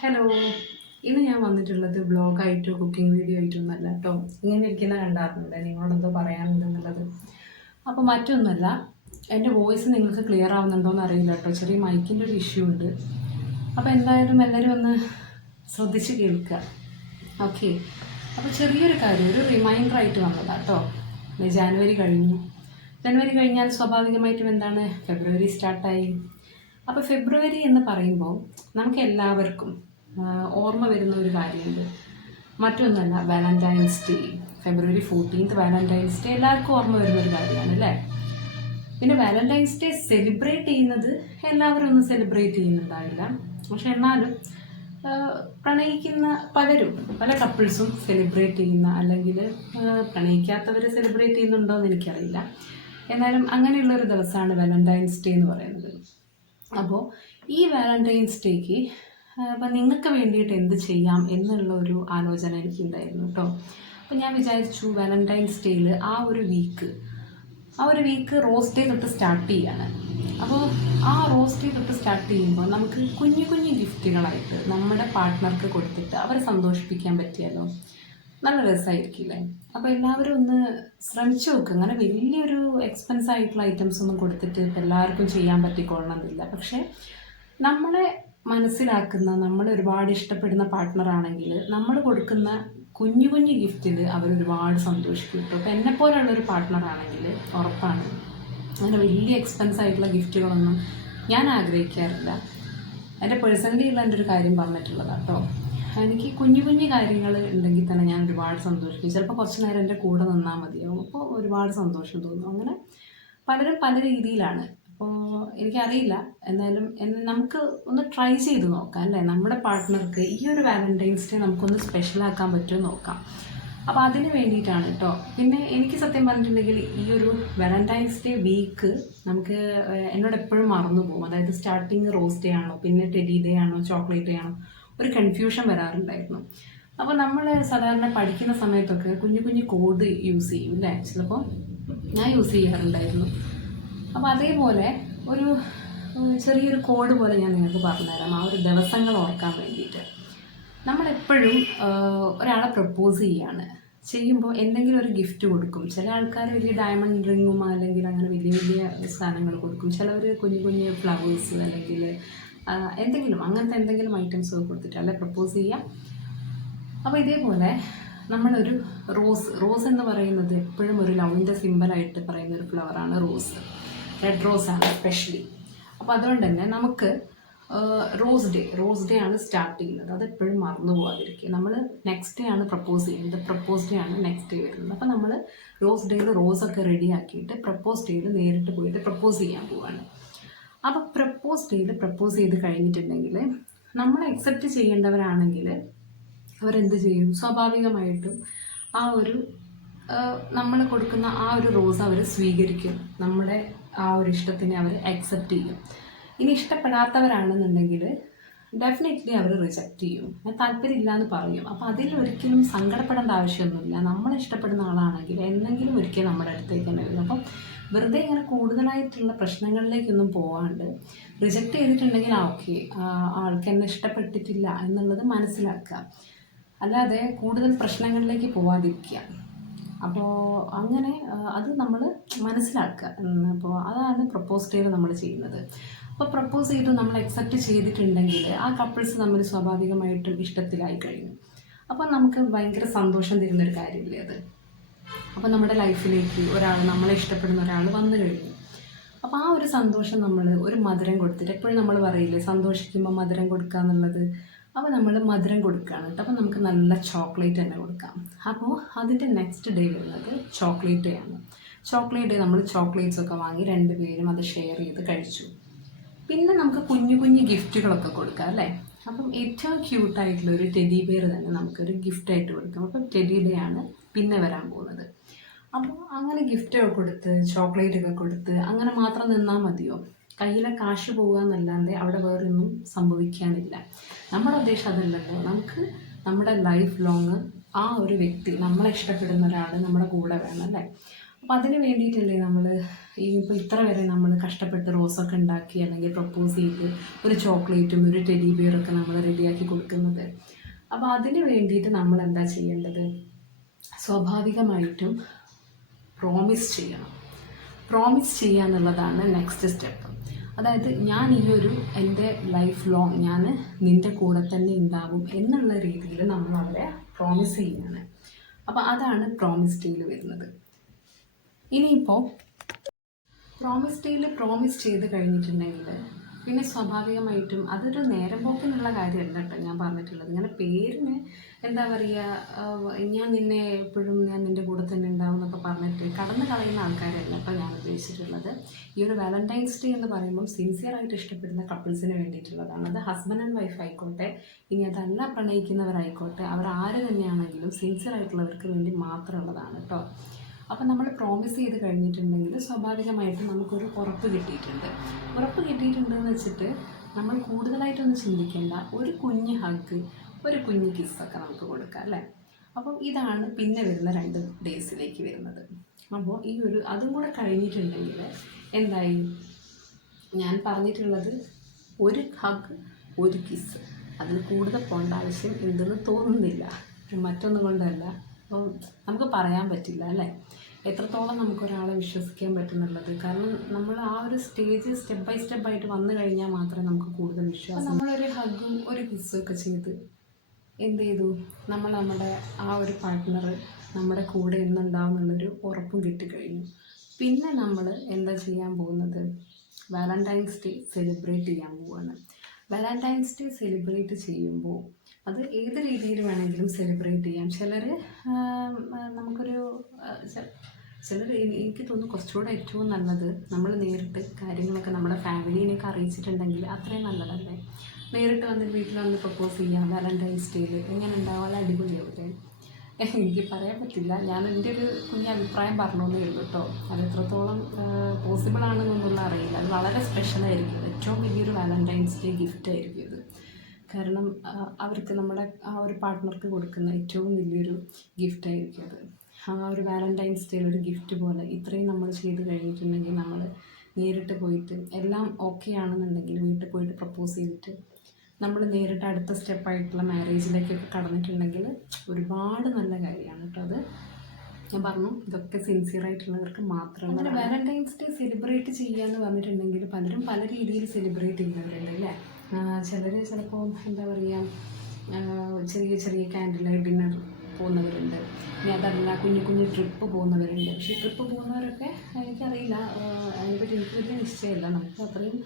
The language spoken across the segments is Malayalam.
ഹലോ, ഇന്ന് ഞാൻ വന്നിട്ടുള്ളത് വ്ളോഗായിട്ടോ കുക്കിംഗ് വീഡിയോ ആയിട്ടോ ഒന്നല്ല കേട്ടോ. ഇങ്ങനെ ഇരിക്കുന്ന കണ്ടായിരുന്നില്ലേ നിങ്ങളോടെന്തോ പറയാനുണ്ടെന്നുള്ളത്. അപ്പോൾ മറ്റൊന്നുമല്ല, എൻ്റെ വോയിസ് നിങ്ങൾക്ക് ക്ലിയർ ആവുന്നുണ്ടോ എന്ന് അറിയില്ല കേട്ടോ. ചെറിയ മൈക്കിൻ്റെ ഒരു ഇഷ്യൂ ഉണ്ട്. അപ്പോൾ എന്തായാലും എല്ലാവരും ഒന്ന് ശ്രദ്ധിച്ച് കേൾക്കുക. ഓക്കെ, അപ്പോൾ ചെറിയൊരു കാര്യം, ഒരു റിമൈൻഡറായിട്ട് വന്നതാണ് കേട്ടോ. ജാനുവരി കഴിഞ്ഞു. ജനുവരി കഴിഞ്ഞാൽ സ്വാഭാവികമായിട്ടും എന്താണ്, ഫെബ്രുവരി സ്റ്റാർട്ടായി. അപ്പോൾ ഫെബ്രുവരി എന്ന് പറയുമ്പോൾ നമുക്ക് എല്ലാവർക്കും ഓർമ്മ വരുന്ന ഒരു കാര്യമുണ്ട്. മറ്റൊന്നല്ല, വാലന്റൈൻസ് ഡേ. ഫെബ്രുവരി 14 വാലന്റൈൻസ് ഡേ എല്ലാവർക്കും ഓർമ്മ വരുന്ന ഒരു കാര്യമാണ് അല്ലേ. പിന്നെ വാലന്റൈൻസ് ഡേ സെലിബ്രേറ്റ് ചെയ്യുന്നത് എല്ലാവരും ഒന്നും സെലിബ്രേറ്റ് ചെയ്യുന്നുണ്ടാവില്ല. പക്ഷെ എന്നാലും പ്രണയിക്കുന്ന പലരും, പല കപ്പിൾസും സെലിബ്രേറ്റ് ചെയ്യുന്ന, അല്ലെങ്കിൽ പ്രണയിക്കാത്തവർ സെലിബ്രേറ്റ് ചെയ്യുന്നുണ്ടോ എന്ന് എനിക്കറിയില്ല. എന്നാലും അങ്ങനെയുള്ളൊരു ദിവസമാണ് വാലന്റൈൻസ് ഡേ എന്ന് പറയുന്നത്. അപ്പോൾ ഈ വാലന്റൈൻസ് ഡേക്ക് അപ്പം നിങ്ങൾക്ക് വേണ്ടിയിട്ട് എന്ത് ചെയ്യാം എന്നുള്ള ഒരു ആലോചന എനിക്കുണ്ടായിരുന്നു കേട്ടോ. അപ്പോൾ ഞാൻ വിചാരിച്ചു വാലന്റൈൻസ് ഡേയിൽ ആ ഒരു വീക്ക് റോസ് ഡേ തൊട്ട് സ്റ്റാർട്ട് ചെയ്യാണ്. അപ്പോൾ ആ റോസ് ഡേ തൊട്ട് സ്റ്റാർട്ട് ചെയ്യുമ്പോൾ നമുക്ക് കുഞ്ഞു കുഞ്ഞു ഗിഫ്റ്റുകളായിട്ട് നമ്മുടെ പാർട്ട്ണർക്ക് കൊടുത്തിട്ട് അവരെ സന്തോഷിപ്പിക്കാൻ പറ്റിയാലോ, നല്ല രസമായിരിക്കില്ലേ. അപ്പോൾ എല്ലാവരും ഒന്ന് ശ്രമിച്ചു നോക്കുക. അങ്ങനെ വലിയൊരു എക്സ്പെൻസ് ആയിട്ടുള്ള ഐറ്റംസ് ഒന്നും കൊടുത്തിട്ട് ഇപ്പം എല്ലാവർക്കും ചെയ്യാൻ പറ്റിക്കൊള്ളണമെന്നില്ല. പക്ഷേ നമ്മളെ മനസ്സിലാക്കുന്ന, നമ്മൾ ഒരുപാട് ഇഷ്ടപ്പെടുന്ന പാർട്ട്ണറാണെങ്കിൽ നമ്മൾ കൊടുക്കുന്ന കുഞ്ഞു കുഞ്ഞു ഗിഫ്റ്റിൽ അവരൊരുപാട് സന്തോഷിക്കും കേട്ടോ. അപ്പോൾ എന്നെപ്പോലുള്ളൊരു പാർട്ട്ണറാണെങ്കിൽ ഉറപ്പാണ് അങ്ങനെ വലിയ എക്സ്പെൻസ് ആയിട്ടുള്ള ഗിഫ്റ്റുകളൊന്നും ഞാൻ ആഗ്രഹിക്കാറില്ല. എൻ്റെ പേഴ്സണലി ഉള്ള എൻ്റെ ഒരു കാര്യം പറഞ്ഞിട്ടുള്ളതാണ് കേട്ടോ. എനിക്ക് കുഞ്ഞു കുഞ്ഞു കാര്യങ്ങൾ ഉണ്ടെങ്കിൽ തന്നെ ഞാൻ ഒരുപാട് സന്തോഷിക്കും. ചിലപ്പോൾ കുറച്ച് നേരം എൻ്റെ കൂടെ നിന്നാൽ മതിയാവും, അപ്പോൾ ഒരുപാട് സന്തോഷം തോന്നും. അങ്ങനെ പലരും പല രീതിയിലാണ്. അപ്പോൾ എനിക്കറിയില്ല, എന്നാലും നമുക്ക് ഒന്ന് ട്രൈ ചെയ്ത് നോക്കാം അല്ലേ. നമ്മുടെ പാർട്ട്ണർക്ക് ഈ ഒരു വാലന്റൈൻസ് ഡേ നമുക്കൊന്ന് സ്പെഷ്യലാക്കാൻ പറ്റുമോ നോക്കാം. അപ്പോൾ അതിന് വേണ്ടിയിട്ടാണ് കേട്ടോ. പിന്നെ എനിക്ക് സത്യം പറഞ്ഞിട്ടുണ്ടെങ്കിൽ ഈ ഒരു വാലന്റൈൻസ് ഡേ വീക്ക് നമുക്ക് എന്നോട് എപ്പോഴും മറന്നു പോകും. അതായത് സ്റ്റാർട്ടിങ് റോസ് ഡേ ആണോ, പിന്നെ ടെഡി ഡേ ആണോ, ചോക്ലേറ്റ് ഡേ ആണോ, ഒരു കൺഫ്യൂഷൻ വരാറുണ്ടായിരുന്നു. അപ്പോൾ നമ്മൾ സാധാരണ പഠിക്കുന്ന സമയത്തൊക്കെ കുഞ്ഞു കുഞ്ഞു കോഡ് യൂസ് ചെയ്യും അല്ലേ. ചിലപ്പോൾ ഞാൻ യൂസ് ചെയ്യാറുണ്ടായിരുന്നു. അപ്പോൾ അതേപോലെ ഒരു ചെറിയൊരു കോഡ് പോലെ ഞാൻ നിങ്ങൾക്ക് പറഞ്ഞുതരാം, ആ ഒരു ദിവസങ്ങൾ ഓർക്കാൻ വേണ്ടിയിട്ട്. നമ്മളെപ്പോഴും ഒരാളെ പ്രപ്പോസ് ചെയ്യുമ്പോൾ എന്തെങ്കിലും ഒരു ഗിഫ്റ്റ് കൊടുക്കും. ചില ആൾക്കാർ വലിയ ഡയമണ്ട് റിങ്ങും അല്ലെങ്കിൽ അങ്ങനെ വലിയ വലിയ സാധനങ്ങൾ കൊടുക്കും. ചിലവർ കുഞ്ഞു കുഞ്ഞു ഫ്ലവേഴ്സ് അല്ലെങ്കിൽ എന്തെങ്കിലും അങ്ങനത്തെ എന്തെങ്കിലും ഐറ്റംസ് കൊടുത്തിട്ട് അല്ലെ പ്രപ്പോസ് ചെയ്യാം. അപ്പോൾ ഇതേപോലെ നമ്മളൊരു റോസ് എന്ന് പറയുന്നത് എപ്പോഴും ഒരു ലവിൻ്റെ സിമ്പലായിട്ട് പറയുന്ന ഒരു ഫ്ലവറാണ് റോസ്. റെഡ് റോസാണ് സ്പെഷ്യലി. അപ്പോൾ അതുകൊണ്ട് തന്നെ നമുക്ക് റോസ് ഡേ ആണ് സ്റ്റാർട്ട് ചെയ്യുന്നത്. അതെപ്പോഴും മറന്നു പോകാതിരിക്കുക. നമ്മൾ നെക്സ്റ്റ് ഡേ ആണ് പ്രപ്പോസ് ചെയ്യുന്നത്, പ്രപ്പോസ് ഡേ ആണ് നെക്സ്റ്റ് ഡേ വരുന്നത്. അപ്പോൾ നമ്മൾ റോസ് ഡേയിൽ റോസൊക്കെ റെഡി ആക്കിയിട്ട് പ്രപ്പോസ് ഡേയിൽ നേരിട്ട് പോയിട്ട് പ്രപ്പോസ് ചെയ്യാൻ പോവാണ്. അപ്പോൾ പ്രപ്പോസ് ചെയ്ത് കഴിഞ്ഞിട്ടുണ്ടെങ്കിൽ നമ്മൾ അക്സെപ്റ്റ് ചെയ്യേണ്ടവരാണെങ്കിൽ അവരെന്ത് ചെയ്യും, സ്വാഭാവികമായിട്ടും ആ ഒരു നമ്മൾ കൊടുക്കുന്ന ആ ഒരു റോസ് അവർ സ്വീകരിക്കും. നമ്മുടെ ആ ഒരു ഇഷ്ടത്തിനെ അവർ അക്സെപ്റ്റ് ചെയ്യും. ഇനി ഇഷ്ടപ്പെടാത്തവരാണെന്നുണ്ടെങ്കിൽ ഡെഫിനറ്റ്ലി അവർ റിജക്റ്റ് ചെയ്യും, താല്പര്യമില്ല എന്ന് പറയും. അപ്പോൾ അതിലൊരിക്കലും സങ്കടപ്പെടേണ്ട ആവശ്യമൊന്നുമില്ല. നമ്മൾ ഇഷ്ടപ്പെടുന്ന ആളാണെങ്കിൽ എന്തെങ്കിലും ഒരിക്കലും നമ്മുടെ അടുത്തേക്ക് തന്നെ വരും. അപ്പം വെറുതെ ഇങ്ങനെ കൂടുതലായിട്ടുള്ള പ്രശ്നങ്ങളിലേക്കൊന്നും പോവാണ്ട് റിജക്റ്റ് ചെയ്തിട്ടുണ്ടെങ്കിൽ ഓക്കെ, ആൾക്ക് എന്നെ ഇഷ്ടപ്പെട്ടിട്ടില്ല എന്നുള്ളത് മനസ്സിലാക്കുക, അല്ലാതെ കൂടുതൽ പ്രശ്നങ്ങളിലേക്ക് പോവാതിരിക്കുക. അപ്പോൾ അങ്ങനെ അത് നമ്മൾ മനസ്സിലാക്കുക. അപ്പോൾ അതാണ് പ്രപ്പോസ് ഡേയിൽ നമ്മൾ ചെയ്യുന്നത്. അപ്പോൾ പ്രപ്പോസ് ചെയ്ത് നമ്മൾ അക്സെപ്റ്റ് ചെയ്തിട്ടുണ്ടെങ്കിൽ ആ കപ്പിൾസ് തമ്മിൽ സ്വാഭാവികമായിട്ടും ഇഷ്ടത്തിലായി കഴിഞ്ഞു. അപ്പോൾ നമുക്ക് ഭയങ്കര സന്തോഷം തരുന്നൊരു കാര്യമില്ലേ അത്. അപ്പോൾ നമ്മുടെ ലൈഫിലേക്ക് നമ്മളെ ഇഷ്ടപ്പെടുന്ന ഒരാൾ വന്നു കഴിഞ്ഞു. അപ്പോൾ ആ ഒരു സന്തോഷം നമ്മൾ ഒരു മധുരം കൊടുത്തിട്ട്, എപ്പോഴും നമ്മൾ പറയില്ലേ സന്തോഷിക്കുമ്പോൾ മധുരം കൊടുക്കുക എന്നുള്ളത്. അപ്പോൾ നമ്മൾ മധുരം കൊടുക്കുകയാണ് കേട്ടോ. അപ്പോൾ നമുക്ക് നല്ല ചോക്ലേറ്റ് തന്നെ കൊടുക്കാം. അപ്പോൾ അതിൻ്റെ നെക്സ്റ്റ് ഡേ വരുന്നത് ചോക്ലേറ്റ് ഡേ ആണ്. ചോക്ലേറ്റ് ഡേ നമ്മൾ ചോക്ലേറ്റ്സൊക്കെ വാങ്ങി രണ്ടുപേരും അത് ഷെയർ ചെയ്ത് കഴിച്ചു. പിന്നെ നമുക്ക് കുഞ്ഞു കുഞ്ഞു ഗിഫ്റ്റുകളൊക്കെ കൊടുക്കാം അല്ലേ. അപ്പം ഏറ്റവും ക്യൂട്ടായിട്ടുള്ള ഒരു ടെഡി ബെയർ തന്നെ നമുക്കൊരു ഗിഫ്റ്റായിട്ട് കൊടുക്കാം. അപ്പം ടെഡി ഡേ ആണ് പിന്നെ വരാൻ പോകുന്നത്. അപ്പോൾ അങ്ങനെ ഗിഫ്റ്റൊക്കെ കൊടുത്ത് ചോക്ലേറ്റൊക്കെ കൊടുത്ത് അങ്ങനെ മാത്രം നിന്നാൽ മതിയോ? കയ്യിലെ കാശ് പോകുക എന്നല്ലാതെ അവിടെ വേറൊന്നും സംഭവിക്കാനില്ല. നമ്മുടെ ഉദ്ദേശം അതല്ലല്ലോ. നമുക്ക് നമ്മുടെ ലൈഫ് ലോങ് ആ ഒരു വ്യക്തി, നമ്മളെ ഇഷ്ടപ്പെടുന്ന ഒരാൾ നമ്മുടെ കൂടെ വേണം അല്ലേ. അപ്പോൾ അതിന് വേണ്ടിയിട്ടല്ലേ നമ്മൾ ഇപ്പോൾ ഇത്ര വരെ നമ്മൾ കഷ്ടപ്പെട്ട് റോസൊക്കെ ഉണ്ടാക്കി അല്ലെങ്കിൽ പ്രപ്പോസ് ചെയ്ത് ഒരു ചോക്ലേറ്റും ഒരു ടെഡി ബിയറൊക്കെ നമ്മൾ റെഡിയാക്കി കൊടുക്കുന്നത്. അപ്പോൾ അതിന് വേണ്ടിയിട്ട് നമ്മൾ എന്താ ചെയ്യേണ്ടത്? സ്വാഭാവികമായിട്ടും പ്രോമിസ് ചെയ്യണം. പ്രോമിസ് ചെയ്യുക എന്നുള്ളതാണ് നെക്സ്റ്റ് സ്റ്റെപ്പ്. അതായത് ഞാൻ ഈ ഒരു എൻ്റെ ലൈഫ് ലോങ് ഞാൻ നിൻ്റെ കൂടെ തന്നെ ഉണ്ടാവും എന്നുള്ള രീതിയിൽ നമ്മൾ അവരെ പ്രോമിസ് ചെയ്യുകയാണ്. അപ്പോൾ അതാണ് പ്രോമിസ് ഡേയിൽ വരുന്നത്. ഇനിയിപ്പോൾ പ്രോമിസ് ഡേയിൽ പ്രോമിസ് ചെയ്ത് കഴിഞ്ഞിട്ടുണ്ടെങ്കിൽ പിന്നെ സ്വാഭാവികമായിട്ടും അതൊരു നേരം പോക്കിനുള്ള കാര്യമല്ല കേട്ടോ ഞാൻ പറഞ്ഞിട്ടുള്ളത്. ഇങ്ങനെ പേരിന് എന്താ പറയുക, ഞാൻ നിന്നെ എപ്പോഴും ഞാൻ നിൻ്റെ കൂടെ തന്നെ ഉണ്ടാവും എന്നൊക്കെ പറഞ്ഞിട്ട് കടന്നു കളയുന്ന ആൾക്കാരല്ല അപ്പോൾ ഞാൻ ഉദ്ദേശിച്ചിട്ടുള്ളത്. ഈ ഒരു വാലന്റൈൻസ് ഡേ എന്ന് പറയുമ്പോൾ സിൻസിയറായിട്ട് ഇഷ്ടപ്പെടുന്ന കപ്പിൾസിന് വേണ്ടിയിട്ടുള്ളതാണ്. അത് ഹസ്ബൻഡ് ആൻഡ് വൈഫ് ആയിക്കോട്ടെ, ഇനി അതല്ല പ്രണയിക്കുന്നവരായിക്കോട്ടെ, അവർ ആര് തന്നെയാണെങ്കിലും സിൻസിയറായിട്ടുള്ളവർക്ക് വേണ്ടി മാത്രമുള്ളതാണ് കേട്ടോ. അപ്പം നമ്മൾ പ്രോമിസ് ചെയ്ത് കഴിഞ്ഞിട്ടുണ്ടെങ്കിൽ സ്വാഭാവികമായിട്ടും നമുക്കൊരു ഉറപ്പ് കിട്ടിയിട്ടുണ്ട്. ഉറപ്പ് കിട്ടിയിട്ടുണ്ടെന്ന് വെച്ചിട്ട് നമ്മൾ കൂടുതലായിട്ടൊന്നും ചിന്തിക്കേണ്ട. ഒരു കുഞ്ഞ് ഹഗ്, ഒരു കുഞ്ഞ് കിസ്സൊക്കെ നമുക്ക് കൊടുക്കാം അല്ലേ. അപ്പം ഇതാണ് പിന്നെ വരുന്ന 2 ഡേയ്സിലേക്ക് വരുന്നത്. അപ്പോൾ ഈ ഒരു അതും കൂടെ കഴിഞ്ഞിട്ടുണ്ടെങ്കിൽ എന്തായി, ഞാൻ പറഞ്ഞിട്ടുള്ളത് ഒരു ഹഗ്, ഒരു കിസ്സ്, അതിൽ കൂടുതൽ പോകേണ്ട ആവശ്യം ഉണ്ടെന്ന് തോന്നുന്നില്ല. മറ്റൊന്നും കൊണ്ടല്ല. അപ്പം നമുക്ക് പറയാൻ പറ്റില്ല അല്ലേ എത്രത്തോളം നമുക്കൊരാളെ വിശ്വസിക്കാൻ പറ്റുന്നുള്ളത്. കാരണം നമ്മൾ ആ ഒരു സ്റ്റെപ്പ് ബൈ സ്റ്റെപ്പായിട്ട് വന്നു കഴിഞ്ഞാൽ മാത്രമേ നമുക്ക് കൂടുതൽ വിശ്വാസം. നമ്മളൊരു ഹഗ്ഗും ഒരു കിസ്സും ഒക്കെ ചെയ്ത് എന്ത് ചെയ്തു, നമ്മൾ നമ്മുടെ ആ ഒരു പാർട്ട്ണർ നമ്മുടെ കൂടെ എന്നുണ്ടാവും എന്നുള്ളൊരു ഉറപ്പും കിട്ടിക്കഴിഞ്ഞു. പിന്നെ നമ്മൾ എന്താ ചെയ്യാൻ പോകുന്നത്? വാലന്റൈൻസ് ഡേ സെലിബ്രേറ്റ് ചെയ്യാൻ പോവുകയാണ്. വാലന്റൈൻസ് ഡേ സെലിബ്രേറ്റ് ചെയ്യുമ്പോൾ അത് ഏത് രീതിയിൽ വേണമെങ്കിലും സെലിബ്രേറ്റ് ചെയ്യാം. ചിലർ എനിക്ക് തോന്നുന്നു കുറച്ചുകൂടെ ഏറ്റവും നല്ലത് നമ്മൾ നേരിട്ട് കാര്യങ്ങളൊക്കെ നമ്മുടെ ഫാമിലീനെയൊക്കെ അറിയിച്ചിട്ടുണ്ടെങ്കിൽ അത്രയും നല്ലതല്ലേ. നേരിട്ട് വന്ന് വീട്ടിൽ വന്ന് പ്രപ്പോസ് ചെയ്യാം വാലന്റൈൻസ് ഡേയിൽ. എങ്ങനെ ഉണ്ടാവാൻ അടിപൊളിയാവില്ലേ? എനിക്ക് പറയാൻ പറ്റില്ല. ഞാൻ എൻ്റെ ഒരു കുഞ്ഞ് അഭിപ്രായം പറഞ്ഞോന്നേ ഉള്ളൂ കേട്ടോ. അത് എത്രത്തോളം പോസിബിൾ ആണെന്നൊന്നും അറിയില്ല. അത് വളരെ സ്പെഷ്യലായിരിക്കും. ഏറ്റവും വലിയൊരു വാലന്റൈൻസ് ഡേ ഗിഫ്റ്റ് ആയിരിക്കും ഇത്. കാരണം അവർക്ക് നമ്മുടെ ആ ഒരു പാർട്ട്ണർക്ക് കൊടുക്കുന്ന ഏറ്റവും വലിയൊരു ഗിഫ്റ്റായിരിക്കും അത്. ആ ഒരു വാലന്റൈൻസ് ഡേ ഒരു ഗിഫ്റ്റ് പോലെ ഇത്രയും നമ്മൾ ചെയ്ത് കഴിഞ്ഞിട്ടുണ്ടെങ്കിൽ നമ്മൾ നേരിട്ട് പോയിട്ട് എല്ലാം ഓക്കെ ആണെന്നുണ്ടെങ്കിൽ വീട്ടിൽ പോയിട്ട് പ്രപ്പോസ് ചെയ്തിട്ട് നമ്മൾ നേരിട്ട് അടുത്ത സ്റ്റെപ്പായിട്ടുള്ള മാരേജിലേക്കൊക്കെ കടന്നിട്ടുണ്ടെങ്കിൽ ഒരുപാട് നല്ല കാര്യമാണ് കേട്ടോ അത്. ഞാൻ പറഞ്ഞു ഇതൊക്കെ സിൻസിയറായിട്ടുള്ളവർക്ക് മാത്രമല്ല. അങ്ങനെ വാലന്റൈൻസ് ഡേ സെലിബ്രേറ്റ് ചെയ്യാന്ന് പറഞ്ഞിട്ടുണ്ടെങ്കിൽ പലരും പല രീതിയിൽ സെലിബ്രേറ്റ് ചെയ്യുന്നവരുണ്ട് അല്ലേ. ചിലർ ചിലപ്പോൾ എന്താ പറയുക, ചെറിയ ചെറിയ ക്യാൻഡിൽ ലൈറ്റ് ഡിന്നർ പോകുന്നവരുണ്ട്. ഇനി അതല്ല കുഞ്ഞു കുഞ്ഞു ട്രിപ്പ് പോകുന്നവരുണ്ട്. പക്ഷേ ട്രിപ്പ് പോകുന്നവരൊക്കെ എനിക്കറിയില്ല, അതിനെപ്പറ്റി എനിക്ക് വലിയ നിശ്ചയമില്ല. നമുക്ക് അത്രയും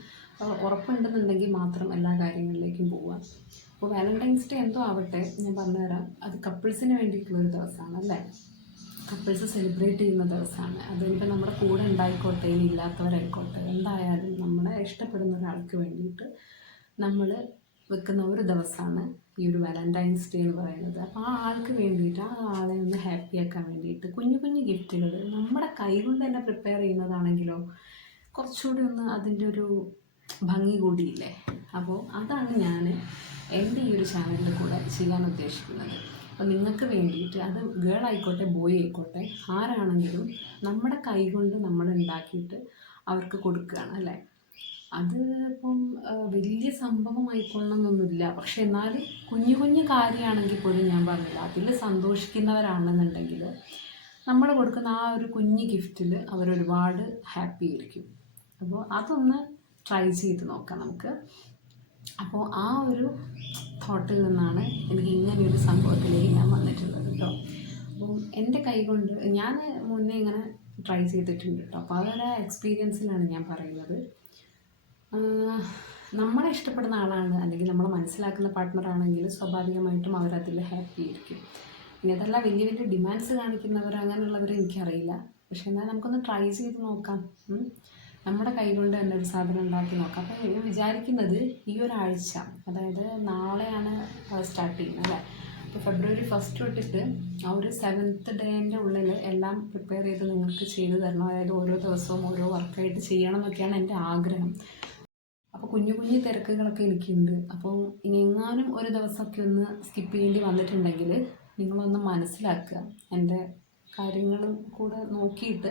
ഉറപ്പുണ്ടെന്നുണ്ടെങ്കിൽ മാത്രം എല്ലാ കാര്യങ്ങളിലേക്കും പോവാം. അപ്പോൾ വാലന്റൈൻസ് ഡേ എന്തോ ആവട്ടെ, ഞാൻ പറഞ്ഞുതരാം, അത് കപ്പിൾസിന് വേണ്ടിയിട്ടുള്ളൊരു ദിവസമാണ് അല്ലേ. കപ്പിൾസ് സെലിബ്രേറ്റ് ചെയ്യുന്ന ദിവസമാണ്. അതിനിപ്പോൾ നമ്മുടെ കൂടെ ഉണ്ടായിക്കോട്ടെ, ഇനി ഇല്ലാത്തവരായിക്കോട്ടെ, എന്തായാലും നമ്മളെ ഇഷ്ടപ്പെടുന്ന ഒരാൾക്ക് വേണ്ടിയിട്ട് നമ്മൾ വെക്കുന്ന ഒരു ദിവസമാണ് ഈ ഒരു വാലന്റൈൻസ് ഡേ എന്ന് പറയുന്നത്. അപ്പോൾ ആ ആൾക്ക് വേണ്ടിയിട്ട്, ആ ആളെ ഒന്ന് ഹാപ്പിയാക്കാൻ വേണ്ടിയിട്ട് കുഞ്ഞു കുഞ്ഞു ഗിഫ്റ്റുകൾ നമ്മുടെ കൈ കൊണ്ട് തന്നെ പ്രിപ്പയർ ചെയ്യുന്നതാണെങ്കിലോ കുറച്ചുകൂടി ഒന്ന് അതിൻ്റെ ഒരു ഭംഗി കൂടിയില്ലേ. അപ്പോൾ അതാണ് ഞാൻ എൻ്റെ ഈ ഒരു ചാനലിൻ്റെ കൂടെ ചെയ്യാൻ ഉദ്ദേശിക്കുന്നത്. അപ്പോൾ നിങ്ങൾക്ക് വേണ്ടിയിട്ട്, അത് ഗേൾ ആയിക്കോട്ടെ ബോയ് ആയിക്കോട്ടെ ആരാണെങ്കിലും നമ്മുടെ കൈ കൊണ്ട് നമ്മൾ ഉണ്ടാക്കിയിട്ട് അവർക്ക് കൊടുക്കുകയാണ് അല്ലേ. അത് ഇപ്പം വലിയ സംഭവമായിക്കൊള്ളണമെന്നൊന്നുമില്ല. പക്ഷെ എന്നാൽ കുഞ്ഞു കുഞ്ഞു കാര്യമാണെങ്കിൽ പോലും ഞാൻ പറഞ്ഞില്ല, അതിൽ സന്തോഷിക്കുന്നവരാണെന്നുണ്ടെങ്കിൽ നമ്മൾ കൊടുക്കുന്ന ആ ഒരു കുഞ്ഞു ഗിഫ്റ്റിൽ അവരൊരുപാട് ഹാപ്പി ആയിരിക്കും. അപ്പോൾ അതൊന്ന് ട്രൈ ചെയ്ത് നോക്കാം നമുക്ക്. അപ്പോൾ ആ ഒരു തോട്ടിൽ നിന്നാണ് എനിക്ക് ഇങ്ങനെയൊരു സംഭവത്തിലേക്ക് ഞാൻ വന്നിട്ടുള്ളത് കേട്ടോ. അപ്പം എൻ്റെ കൈ കൊണ്ട് ഞാൻ മുന്നേ ഇങ്ങനെ ട്രൈ ചെയ്തിട്ടുണ്ട് കേട്ടോ. അപ്പോൾ അതൊരു എക്സ്പീരിയൻസിലാണ് ഞാൻ പറയുന്നത്. നമ്മളെ ഇഷ്ടപ്പെടുന്ന ആളാണ് അല്ലെങ്കിൽ നമ്മൾ മനസ്സിലാക്കുന്ന പാർട്ട്ണറാണെങ്കിൽ സ്വാഭാവികമായിട്ടും അവരതിൽ ഹാപ്പി ആയിരിക്കും. ഇനി അതല്ല വലിയ വലിയ ഡിമാൻഡ്സ് കാണിക്കുന്നവർ അങ്ങനെയുള്ളവർ എനിക്കറിയില്ല. പക്ഷെ എന്നാൽ നമുക്കൊന്ന് ട്രൈ ചെയ്ത് നോക്കാം. നമ്മുടെ കൈകൊണ്ട് തന്നെ ഒരു സാധനം ഉണ്ടാക്കി നോക്കാം. അപ്പോൾ ഞാൻ വിചാരിക്കുന്നത് ഈ ഒരാഴ്ച, അതായത് നാളെയാണ് സ്റ്റാർട്ട് ചെയ്യുന്നത് അല്ലേ. അപ്പോൾ ഫെബ്രുവരി 1 തൊട്ടിട്ട് ആ ഒരു 7th ഡേൻ്റെ ഉള്ളിൽ എല്ലാം പ്രിപ്പയർ ചെയ്ത് നിങ്ങൾക്ക് ചെയ്തു തരണം. അതായത് ഓരോ ദിവസവും ഓരോ വർക്കായിട്ട് ചെയ്യണം എന്നൊക്കെയാണ് എൻ്റെ ആഗ്രഹം. അപ്പോൾ കുഞ്ഞു കുഞ്ഞു തിരക്കുകളൊക്കെ എനിക്കുണ്ട്. അപ്പോൾ ഇനി എങ്ങാനും ഒരു ദിവസമൊക്കെ ഒന്ന് സ്കിപ്പ് ചെയ്യേണ്ടി വന്നിട്ടുണ്ടെങ്കിൽ നിങ്ങളൊന്ന് മനസ്സിലാക്കുക. എൻ്റെ കാര്യങ്ങളും കൂടെ നോക്കിയിട്ട്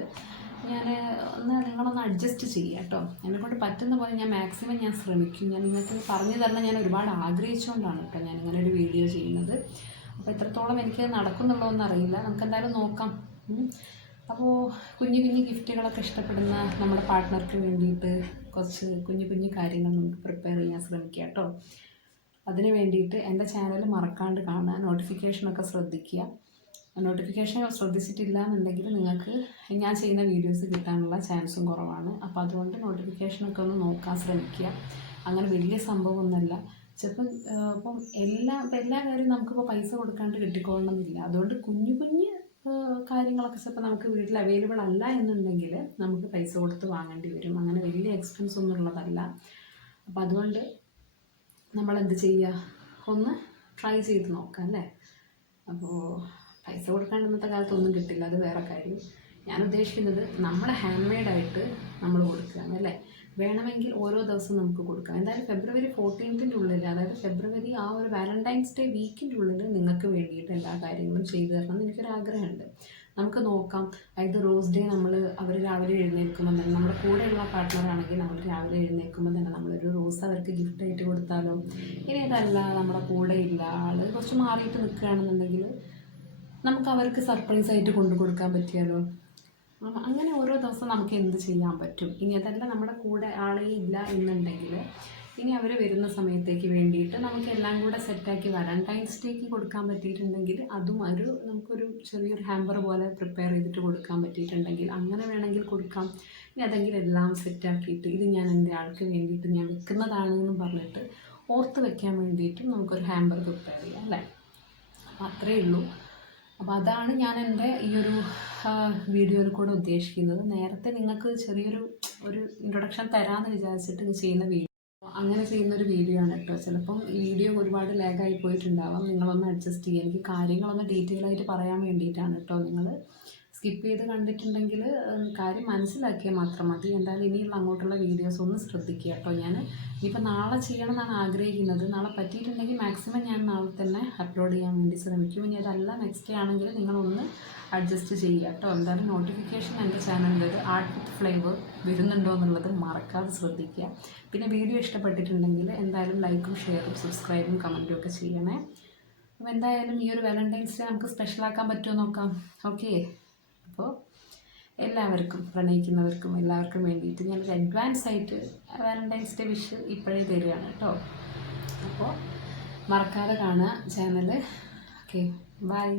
ഞാൻ നിങ്ങളൊന്ന് അഡ്ജസ്റ്റ് ചെയ്യുക കേട്ടോ. എന്നെക്കൊണ്ട് പറ്റുന്ന പോലെ ഞാൻ മാക്സിമം ഞാൻ ശ്രമിക്കും. ഞാൻ നിങ്ങൾക്ക് പറഞ്ഞു തരണം ഞാൻ ഒരുപാട് ആഗ്രഹിച്ചുകൊണ്ടാണ് കേട്ടോ ഞാനിങ്ങനെ ഒരു വീഡിയോ ചെയ്യുന്നത്. അപ്പോൾ എത്രത്തോളം എനിക്ക് നടക്കുന്നുള്ളതൊന്നും അറിയില്ല, നമുക്ക് എന്തായാലും നോക്കാം. അപ്പോൾ കുഞ്ഞു കുഞ്ഞു ഗിഫ്റ്റുകളൊക്കെ ഇഷ്ടപ്പെടുന്ന നമ്മുടെ പാർട്ട്ണർക്ക് വേണ്ടിയിട്ട് കുറച്ച് കുഞ്ഞു കുഞ്ഞു കാര്യങ്ങൾ നമുക്ക് പ്രിപ്പയർ ചെയ്യാൻ ശ്രമിക്കുക കേട്ടോ. അതിന് വേണ്ടിയിട്ട് എൻ്റെ ചാനൽ മറക്കാണ്ട് കാണുക, നോട്ടിഫിക്കേഷനൊക്കെ ശ്രദ്ധിക്കുക. നോട്ടിഫിക്കേഷൻ ശ്രദ്ധിച്ചിട്ടില്ല എന്നുണ്ടെങ്കിൽ നിങ്ങൾക്ക് ഞാൻ ചെയ്യുന്ന വീഡിയോസ് കിട്ടാനുള്ള ചാൻസും കുറവാണ്. അപ്പോൾ അതുകൊണ്ട് നോട്ടിഫിക്കേഷനൊക്കെ ഒന്ന് നോക്കാൻ ശ്രമിക്കുക. അങ്ങനെ വലിയ സംഭവമൊന്നുമല്ല. ചിലപ്പം ഇപ്പം എല്ലാ കാര്യവും നമുക്കിപ്പോൾ പൈസ കൊടുക്കാണ്ട് കിട്ടിക്കൊള്ളണമെന്നില്ല. അതുകൊണ്ട് കുഞ്ഞു കുഞ്ഞ് കാര്യങ്ങളൊക്കെ ചിലപ്പോൾ നമുക്ക് വീട്ടിൽ അവൈലബിൾ അല്ല എന്നുണ്ടെങ്കിൽ നമുക്ക് പൈസ കൊടുത്ത് വാങ്ങേണ്ടി വരും. അങ്ങനെ വലിയ എക്സ്പെൻസ് ഒന്നും ഉള്ളതല്ല. അപ്പോൾ അതുകൊണ്ട് നമ്മളെന്ത് ചെയ്യുക, ഒന്ന് ട്രൈ ചെയ്ത് നോക്കാം അല്ലേ. അപ്പോൾ പൈസ കൊടുക്കാണ്ട് ഇന്നത്തെ കാലത്ത് ഒന്നും കിട്ടില്ല, അത് വേറെ കാര്യം. ഞാൻ ഉദ്ദേശിക്കുന്നത് നമ്മുടെ ഹാൻഡ് മെയ്ഡായിട്ട് നമ്മൾ കൊടുക്കുകയാണ് അല്ലേ. വേണമെങ്കിൽ ഓരോ ദിവസം നമുക്ക് കൊടുക്കാം. എന്തായാലും ഫെബ്രുവരി 14th ഉള്ളിൽ, അതായത് ഫെബ്രുവരി ആ ഒരു വാലന്റൈൻസ് ഡേ വീക്കിൻ്റെ ഉള്ളിൽ നിങ്ങൾക്ക് വേണ്ടിയിട്ട് എല്ലാ കാര്യങ്ങളും ചെയ്തു തരണം എന്ന് എനിക്കൊരാഗ്രഹമുണ്ട്. നമുക്ക് നോക്കാം. അതായത് റോസ് ഡേ അവർ രാവിലെ എഴുന്നേൽക്കുമ്പോൾ തന്നെ, നമ്മുടെ കൂടെയുള്ള പാർട്ട്ണറാണെങ്കിൽ നമ്മൾ രാവിലെ എഴുന്നേൽക്കുമ്പോൾ തന്നെ നമ്മളൊരു റോസ് അവർക്ക് ഗിഫ്റ്റായിട്ട് കൊടുത്താലോ. ഇനി അതല്ല നമ്മുടെ കൂടെ ഇല്ല, ആൾ കുറച്ച് മാറിയിട്ട് നിൽക്കുകയാണെന്നുണ്ടെങ്കിൽ നമുക്ക് അവർക്ക് സർപ്രൈസായിട്ട് കൊണ്ടു കൊടുക്കാൻ പറ്റിയാലോ. അങ്ങനെ ഓരോ ദിവസം നമുക്ക് എന്ത് ചെയ്യാൻ പറ്റും. ഇനി അതല്ല നമ്മുടെ കൂടെ ആളേ ഇല്ല എന്നുണ്ടെങ്കിൽ ഇനി അവർ വരുന്ന സമയത്തേക്ക് വേണ്ടിയിട്ട് നമുക്ക് എല്ലാം കൂടെ സെറ്റാക്കി വാലന്റൈൻസ് ഡേക്ക് കൊടുക്കാൻ പറ്റിയിട്ടുണ്ടെങ്കിൽ അതും നമുക്കൊരു ചെറിയൊരു ഹാമ്പർ പോലെ പ്രിപ്പയർ ചെയ്തിട്ട് കൊടുക്കാൻ പറ്റിയിട്ടുണ്ടെങ്കിൽ അങ്ങനെ വേണമെങ്കിൽ കൊടുക്കാം. ഇനി അതെങ്കിൽ എല്ലാം സെറ്റാക്കിയിട്ട് ഇത് ഞാൻ എൻ്റെ ആൾക്ക് വേണ്ടിയിട്ട് ഞാൻ വെക്കുന്നതാണെന്ന് പറഞ്ഞിട്ട് ഓർത്ത് വെക്കാൻ വേണ്ടിയിട്ട് നമുക്കൊരു ഹാമ്പർ പ്രിപ്പയർ ചെയ്യാം അല്ലേ. അപ്പോൾ അത്രയേ ഉള്ളൂ. അപ്പോൾ അതാണ് ഞാൻ എൻ്റെ ഈ ഒരു വീഡിയോയിൽ കൂടെ ഉദ്ദേശിക്കുന്നത്. നേരത്തെ നിങ്ങൾക്ക് ചെറിയൊരു ഇൻട്രൊഡക്ഷൻ തരാമെന്ന് വിചാരിച്ചിട്ട് ചെയ്യുന്ന വീഡിയോ, അങ്ങനെ ചെയ്യുന്നൊരു വീഡിയോ ആണ് കേട്ടോ. ചിലപ്പം വീഡിയോ ഒരുപാട് ലാഗായി പോയിട്ടുണ്ടാവാം, നിങ്ങളൊന്ന് അഡ്ജസ്റ്റ് ചെയ്യുക. എനിക്ക് കാര്യങ്ങളൊന്ന് ഡീറ്റെയിൽ ആയിട്ട് പറയാൻ വേണ്ടിയിട്ടാണ് കേട്ടോ. നിങ്ങൾ സ്കിപ്പ് ചെയ്ത് കണ്ടിട്ടുണ്ടെങ്കിൽ കാര്യം മനസ്സിലാക്കിയാൽ മാത്രം മതി. എന്തായാലും ഇനിയുള്ള അങ്ങോട്ടുള്ള വീഡിയോസ് ഒന്ന് ശ്രദ്ധിക്കുക കേട്ടോ. ഞാൻ ഇനിയിപ്പോൾ നാളെ ചെയ്യണം എന്നാണ് ആഗ്രഹിക്കുന്നത്. നാളെ പറ്റിയിട്ടുണ്ടെങ്കിൽ മാക്സിമം ഞാൻ നാളെ തന്നെ അപ്ലോഡ് ചെയ്യാൻ വേണ്ടി ശ്രമിക്കും. ഇനി അതല്ല നെക്സ്റ്റ് ഡേ ആണെങ്കിൽ നിങ്ങളൊന്ന് അഡ്ജസ്റ്റ് ചെയ്യുക കേട്ടോ. എന്തായാലും നോട്ടിഫിക്കേഷൻ എൻ്റെ ചാനലിൽ ആർട്ട് വിത്ത് ഫ്ലേവർ വരുന്നുണ്ടോ എന്നുള്ളത് മറക്കാതെ ശ്രദ്ധിക്കുക. പിന്നെ വീഡിയോ ഇഷ്ടപ്പെട്ടിട്ടുണ്ടെങ്കിൽ എന്തായാലും ലൈക്കും ഷെയറും സബ്സ്ക്രൈബും കമൻറ്റും ഒക്കെ ചെയ്യണേ. അപ്പോൾ എന്തായാലും ഈ ഒരു വാലന്റൈൻസ് ഡേ നമുക്ക് സ്പെഷ്യലാക്കാൻ പറ്റുമോ നോക്കാം. ഓക്കെ, അപ്പോൾ എല്ലാവർക്കും, പ്രണയിക്കുന്നവർക്കും എല്ലാവർക്കും വേണ്ടിയിട്ട് ഞാനൊരു അഡ്വാൻസ് ആയിട്ട് വാലന്റൈൻസ് ഡേ വിഷ് ഇപ്പോഴേ തരികയാണ് കേട്ടോ. അപ്പോൾ മറക്കാതെ കാണുക ചാനൽ. Okay, by.